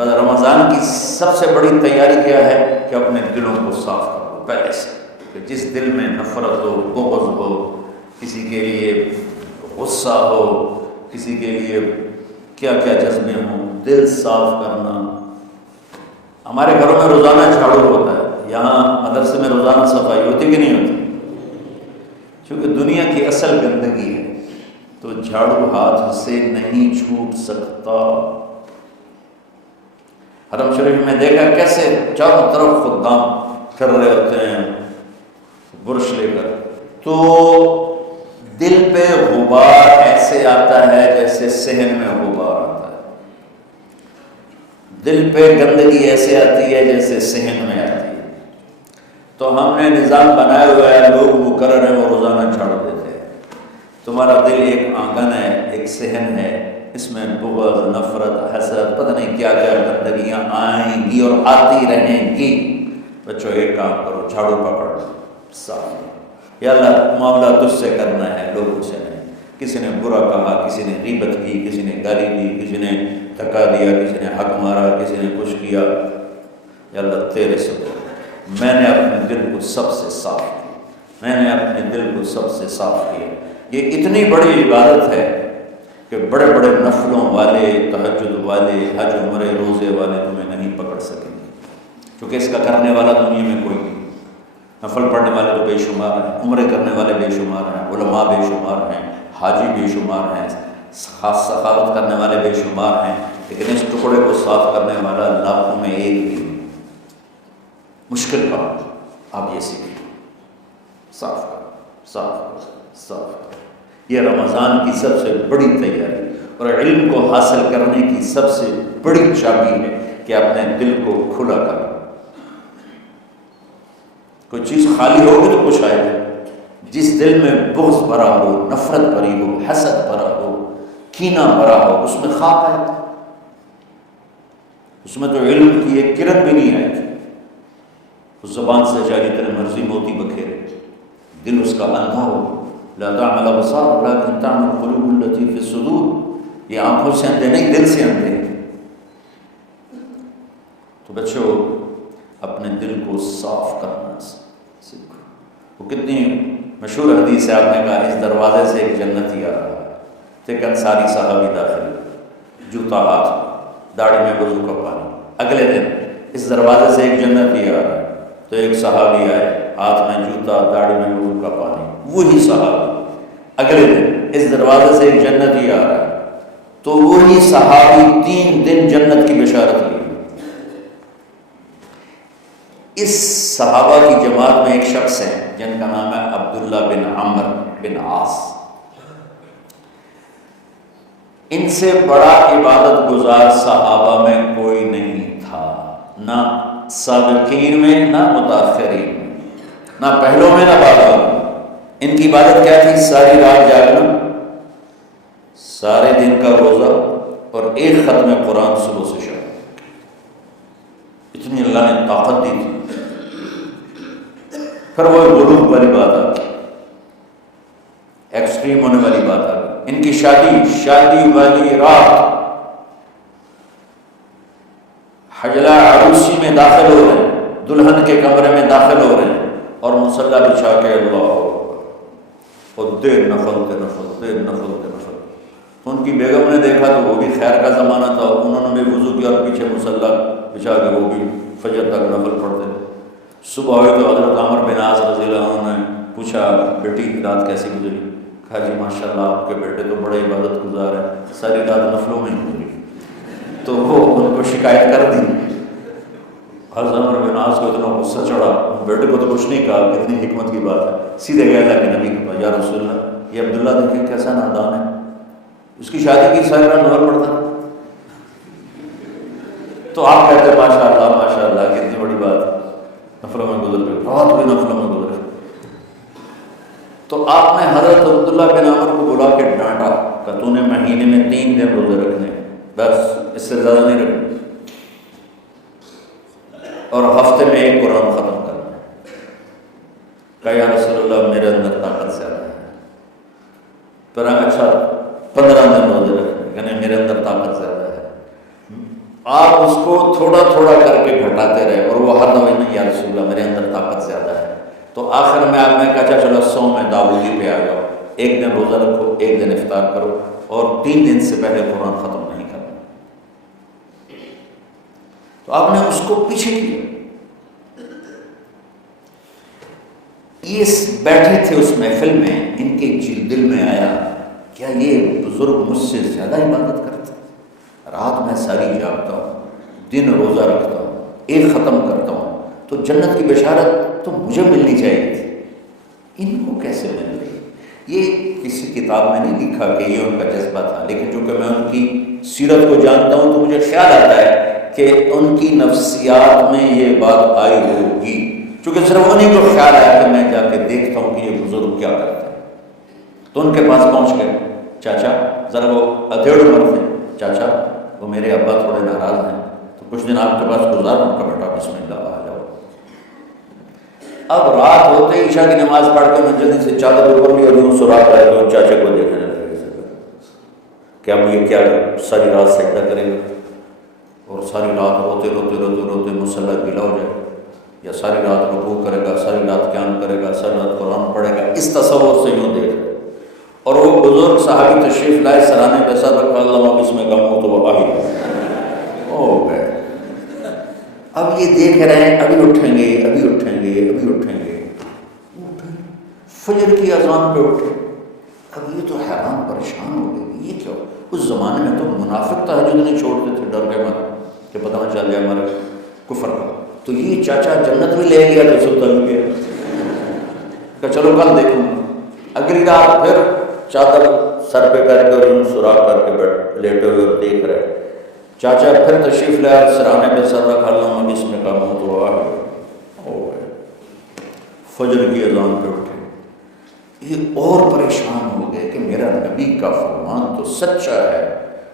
بس رمضان کی سب سے بڑی تیاری کیا ہے کہ اپنے دلوں کو صاف کرو پہلے سے، کہ جس دل میں نفرت ہو، بغض ہو، کسی کے لیے غصہ ہو، کسی کے لیے کیا کیا جذبے ہوں، دل صاف کرنا۔ ہمارے گھروں میں روزانہ جھاڑو ہوتا ہے، یہاں مدرسے میں روزانہ صفائی ہوتی کہ نہیں ہوتی؟ کیونکہ دنیا کی اصل گندگی ہے تو جھاڑو ہاتھ سے نہیں چھوٹ سکتا۔ حرم شریف میں دیکھا کیسے چاروں طرف خدام پھر رہے ہوتے ہیں برش لے کر، تو دل پہ غبار ایسے آتا ہے جیسے صحن میں غبار آتا ہے، دل پہ گندگی ایسے آتی ہے جیسے صحن میں آتی ہے۔ تو ہم نے نظام بنایا ہوا ہے، لوگ مقرر ہیں وہ روزانہ جھاڑو دیتے ہیں۔ تمہارا دل ایک آنگن ہے، ایک صحن ہے، اس میں بغض، نفرت، حسد، پتہ نہیں کیا کیا گندگیاں آئیں گی اور آتی رہیں گی۔ بچوں ایک کام کرو، جھاڑو پکڑ صاف، یا اللہ معاملہ تجھ سے کرنا ہے، لوگوں سے نہیں۔ کسی نے برا کہا، کسی نے غیبت کی، کسی نے گالی دی، کسی نے دھکا دیا، کسی نے حق مارا، کسی نے کچھ کیا، یا اللہ تیرے سے میں نے اپنے دل کو سب سے صاف کیا، میں نے اپنے دل کو سب سے صاف کیا۔ یہ اتنی بڑی عبادت ہے کہ بڑے بڑے نفلوں والے، تہجد والے، حج عمرے روزے والے تمہیں نہیں پکڑ سکیں گے، کیونکہ اس کا کرنے والا دنیا میں کوئی نہیں۔ نفل پڑھنے والے تو بے شمار ہیں، عمرے کرنے والے بے شمار ہیں، علماء بے شمار ہیں، حاجی بے شمار ہیں، خاص سخاوت کرنے والے بے شمار ہیں، لیکن اس ٹکڑے کو صاف کرنے والا لاکھوں میں ایک بھی۔ مشکل کام آپ یہ سیکھیں، صاف کرو، صاف کرو، صاف کرو۔ یہ رمضان کی سب سے بڑی تیاری اور علم کو حاصل کرنے کی سب سے بڑی چابی ہے کہ اپنے دل کو کھلا کرو۔ کوئی چیز خالی ہوگی تو کچھ آئے گا۔ جس دل میں بغض بھرا ہو، نفرت بھری ہو، حسد بھرا ہو، کینہ بھرا ہو، اس میں خاک آئے گا، اس میں تو علم کی ایک کرن بھی نہیں آئے گی۔ اس زبان سے چاہے جتنے مرضی موتی بکھیرے، دل اس کا اندھا ہو۔ لا تعمل الابصار ولكن تعمل القلوب التي في الصدور۔ یہ آنکھوں سے اندھے نہیں، دل سے اندھے۔ تو بچوں اپنے دل کو صاف کرنا سیکھو۔ وہ کتنی مشہور حدیث ہے، آپ نے کہا اس دروازے سے ایک جنتی آ رہا ہے، تو ایک انصاری صحابی داخل، جوتا ہاتھ، داڑھی میں وضو کا پانی۔ اگلے دن اس دروازے سے ایک جنتی آ رہا ہے، تو ایک صحابی آئے، ہاتھ میں جوتا، داڑھی میں وضو کا پانی۔ وہی صحابی اگلے دن اس دروازے سے ایک جنتی آ رہا ہے، تو وہی صحابی 3 دن جنت کی بشارت لی۔ اس صحابہ کی جماعت میں ایک شخص ہے جن کا نام ہے عبداللہ بن عمر بن عاص۔ ان سے بڑا عبادت گزار صحابہ میں کوئی نہیں تھا، نہ سابقین میں، نہ متاخرین میں، نہ پہلوں میں، نہ بعدوں میں۔ ان کی عبادت کیا تھی؟ ساری رات جاگنا، سارے دن کا روزہ، اور ایک ختم قرآن صبح سے شام۔ اتنی اللہ نے طاقت دی تھی۔ پھر وہ غلوب والی بات آ گئی، ایکسٹریم ہونے والی بات آ گئی۔ ان کی شادی والی رات حجلہ عروسی میں داخل ہو رہے ہیں، دلہن کے کمرے میں داخل ہو رہے ہیں، اور مصلی بچھا کے اللہ اور دیر نفل۔ ان کی بیگم نے دیکھا تو وہ بھی خیر کا زمانہ تھا، انہوں نے بھی وضو کیا اور پیچھے مصلی بچھا کے وہ بھی فجر تک نفل پڑھتے تھے۔ صبح ہوئی تو حضرت عمر بن عاص رضی اللہ عنہ نے پوچھا بیٹی رات کیسی گزری؟ کہا جی ماشاءاللہ آپ کے بیٹے تو بڑے عبادت گزار ہیں، ساری رات نفلوں میں گزری۔ تو وہ ان کو شکایت کر دی۔ حضرت عمر بن عاص کو اتنا غصہ چڑھا، بیٹے کو تو کچھ نہیں کہا، کتنی حکمت کی بات ہے، سیدھے گئے اللہ کے نبی کے پاس، یا رسول اللہ یہ عبداللہ دیکھیں کیسا نادان ہے، اس کی شادی کی ساری رات نفل پڑھتا ہے۔ تو آپ کہتے ہیں ماشاءاللہ کتنی بڑی بات ہے، نفلوں میں گزر گئے، رات بھی نفلوں میں گزر گئے۔ تو آپ نے حضرت عبداللہ بن عمر کو بلا کے ڈانٹا کہ تو نے مہینے میں 3 دن روزے رکھنے، بس اس سے زیادہ نہیں رکھنے، اور ہفتے میں 1 قرآن ختم کرنا۔ کہا یا رسول اللہ میرے اندر طاقت زیادہ ہے۔ پھر اچھا 15 دن روزے رکھنے، کہنے میرے اندر طاقت زیادہ ہے۔ آپ اس کو تھوڑا تھوڑا کر کے گھٹاتے رہے، اور وہ ہر دفعہ نہیں یا رسول اللہ میرے اندر طاقت زیادہ ہے، تو آخر میں آپ نے کہا چلو 100 میں داؤدی پہ آ جاؤ، ایک دن روزہ رکھو، ایک دن افطار کرو، اور 3 دن سے پہلے قرآن ختم نہیں کرنا۔ تو آپ نے اس کو پیچھے کیا۔ یہ بیٹھے تھے اس محفل میں، ان کے دل میں آیا کیا یہ بزرگ مجھ سے زیادہ عبادت کرتے ہیں؟ رات میں ساری جاگتا ہوں، دن روزہ رکھتا ہوں، ایک ختم کرتا ہوں، تو جنت کی بشارت تو مجھے ملنی چاہیے تھی، ان کو کیسے مل رہی؟ یہ کسی کتاب میں نہیں لکھا کہ یہ ان کا جذبہ تھا، لیکن چونکہ میں ان کی سیرت کو جانتا ہوں تو مجھے خیال آتا ہے کہ ان کی نفسیات میں یہ بات آئی ہوگی، چونکہ صرف انہیں کو خیال آیا کہ میں جا کے دیکھتا ہوں کہ یہ بزرگ کیا کرتے ہیں۔ تو ان کے پاس پہنچ گئے، چاچا ذرا، وہ ادھیڑ عمر تھے، چاچا وہ میرے ابا تھوڑے ناراض ہیں، تو کچھ دن آپ کے پاس گزار، ان کا بیٹا بسم اللہ آ جاؤ۔ اب رات ہوتے ہی عشاء کی نماز پڑھ کے میں جلدی سے چادر اوپر لی اور یوں سراغ آئے تو چاچے کو دیکھنے لگے کہ اب یہ کیا ساری رات سجدہ کرے گا، اور ساری رات روتے روتے روتے روتے مصلی گلا ہو جائے، یا ساری رات رکوع کرے گا، ساری رات قیام کرے گا، ساری رات قرآن پڑھے گا، اس تصور سے یوں دیکھ رہے۔ اور وہ بزرگ صحابی تشریف لائے، سرانے پہ سر رکھا، اللہ بسم کا منہ تو وہ آ ہی ہو گئے۔ اب یہ دیکھ رہے ہیں ابھی اٹھیں گے، ابھی اٹھیں گے، ابھی اٹھیں گے، فجر کی اذان پہ اٹھے۔ اب یہ تو حیران پریشان ہو گئے، یہ کیا؟ اس زمانے میں تو منافق تہجد نہیں چھوڑتے تھے، ڈر کے مارے کہ پتہ نہ چل جائے ہمارے کفر کا۔ تو یہ چاچا جنت میں لے گیا تو سلطان گیا کہ چلو کل دیکھوں گا۔ اگلی رات پھر چادر سر پہ کر کے اور یوں سراغ کر کے بیٹھ لیٹے ہوئے اور دیکھ رہے۔ چاچا پھر تشریف لائے، سرانے پہ سر رکھا، اللہ بسم کا منہ تو ہو گئے۔ فجر کی اذان پہ اٹھے، یہ اور پریشان ہو گئے کہ میرا نبی کا فرمان تو سچا ہے،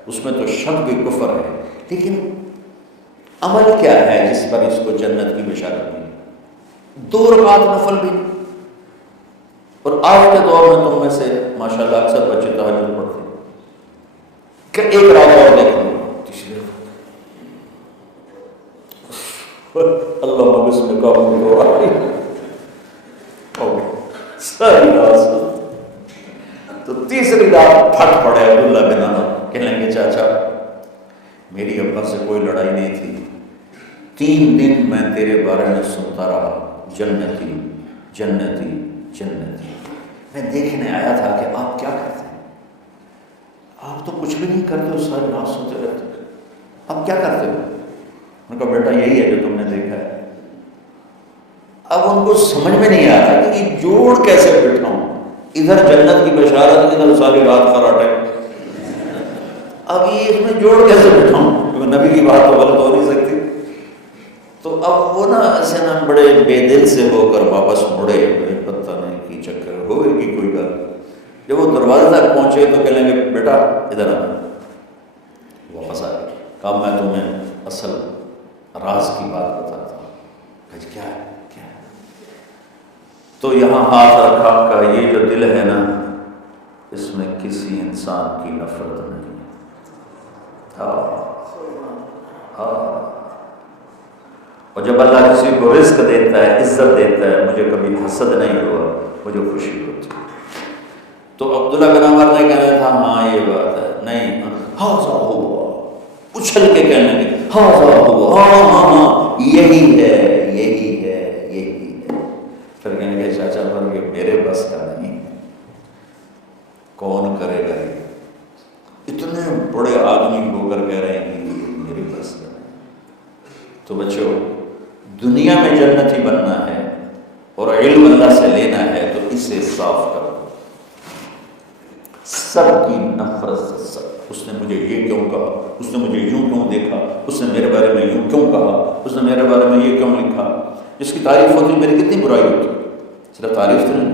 اس میں تو شک بھی کفر ہے، لیکن عمل کیا ہے جس پر اس کو جنت کی بشارت ملی؟ 2 رکعت نفل بھی، اور آج کے دور میں تم میں سے ماشاءاللہ اکثر بچے تہجد پڑھتے ہیں کہ ایک رات اور دیکھ لو، تیسری اللہ بسم کا منہ ساری رات، تو تیسری رات پھٹ پڑے عبداللہ بن عمر، کہنے لگے چاچا میری ابا سے کوئی لڑائی نہیں تھی، 3 دن میں تیرے بارے میں سنتا رہا، جنتی جنتی جنتی، میں دیکھنے آیا تھا کہ آپ کیا کرتے ہیں، آپ تو کچھ بھی نہیں کرتے ہو، ساری رات سوتے رہتے، آپ کیا کرتے ہو؟ ان کا بیٹا یہی ہے جو تم نے دیکھا ہے۔ اب ان کو سمجھ میں نہیں آ رہا کہ یہ جوڑ کیسے بٹھاؤں، ادھر جنت کی بشارت، ادھر ساری رات خراٹے، اب یہ اس میں جوڑ کیسے بٹھاؤں، کیونکہ نبی کی بات تو غلط ہو نہیں سکتی۔ تو اب وہ نا ایسے نا بڑے بے دل سے ہو کر واپس مڑے، پتہ نہیں کی چکر ہوئے کہ کوئی گل۔ جب وہ دروازے تک پہنچے تو کہنے لگے بیٹا ادھر آ، واپس آ گئے، کہا میں تمہیں اصل راز کی بات بتاتا ہوں۔ کہا کیا ہے؟ تو یہاں ہاتھ رکھا، کہا یہ جو دل ہے نا اس میں کسی انسان کی نفرت نہیں، اور جب اللہ کسی کو رزق دیتا ہے، عزت دیتا ہے، مجھے کبھی حسد نہیں ہوا، مجھے خوشی ہوتی۔ تو عبداللہ بن عمر نے کہنا تھا ہاں یہ بات ہے، نہیں ہاضا ہوا، اچھل کے کہنے لگے ہاضا ہوا، ہاں ہاں ہاں یہی ہے یہی ہے یہی ہے۔ پھر کہنے لگے چاچا پر یہ میرے بس کا نہیں، کون کرے گا؟ اتنے بڑے آدمی ہو کر کہہ رہے ہیں کہ میری بس کا نہیں۔ تو بچوں دنیا میں جنتی بننا ہے اور علم اللہ سے لینا ہے تو اسے صاف کرو، سب کی نفرت سے سب، اس نے مجھے یہ کیوں کہا، اس نے مجھے یوں کیوں دیکھا، اس نے میرے بارے میں یوں کیوں کہا، اس نے میرے بارے میں یہ کیوں لکھا۔ جس کی تعریف ہوتی میری کتنی برائی ہوتی، صرف تعریف تو نہیں،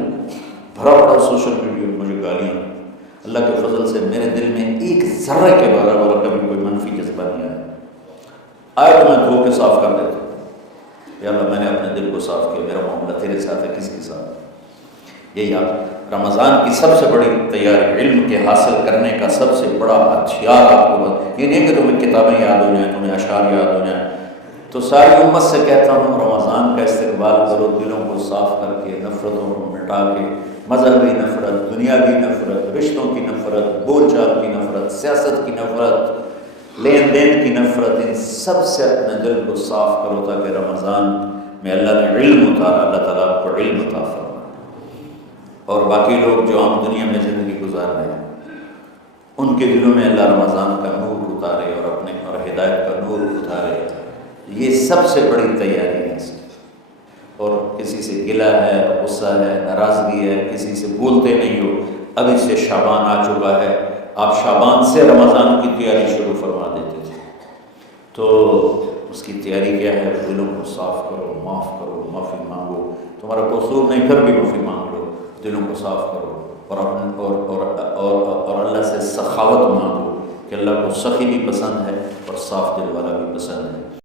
بھرا پڑا سوشل میڈیا مجھے گالیاں۔ اللہ کے فضل سے میرے دل میں ایک ذرہ کے برابر کبھی کوئی منفی جذبہ نہیں آیا، آئے تو میں دھو کے صاف کر دیتا ہوں، یا اللہ میں نے اپنے دل کو صاف کیا، میرا معاملہ تیرے ساتھ ہے، کس کے ساتھ؟ یہ یاد رمضان کی سب سے بڑی تیاری علم کے حاصل کرنے کا سب سے بڑا ہتھیار آپ کو یہ نہیں کہ تمہیں کتابیں یاد ہو جائیں، تمہیں اشعار یاد ہو جائیں. تو ساری امت سے کہتا ہوں رمضان کا استقبال کرو، دلوں کو صاف کر کے، نفرتوں کو مٹا کے، مذہبی نفرت، دنیاوی نفرت، رشتوں کی نفرت، بول چال کی نفرت، سیاست کی نفرت، لین دین کی نفرت، ان سب سے اپنے دل کو صاف کرو تاکہ رمضان میں اللہ نے علم اتارا، اللہ تعالیٰ آپ کو علم عطا فرمائے. اور باقی لوگ جو عام دنیا میں زندگی گزار رہے ہیں ان کے دلوں میں اللہ رمضان کا نور اتارے اور اپنے اور ہدایت کا نور اتارے. یہ سب سے بڑی تیاری ہے اس کی. اور کسی سے گلہ ہے، غصہ ہے، ناراضگی ہے، کسی سے بولتے نہیں ہو، ابھی سے شعبان آ چکا ہے، آپ شعبان سے رمضان کی تیاری شروع فرما دیتے تھے. تو اس کی تیاری کیا ہے؟ دلوں کو صاف کرو، معاف کرو، معافی مانگو. تمہارا قصور نہیں پھر بھی معافی مانگ لو، دلوں کو صاف کرو اور اللہ سے سخاوت مانگو کہ اللہ کو سخی بھی پسند ہے اور صاف دل والا بھی پسند ہے.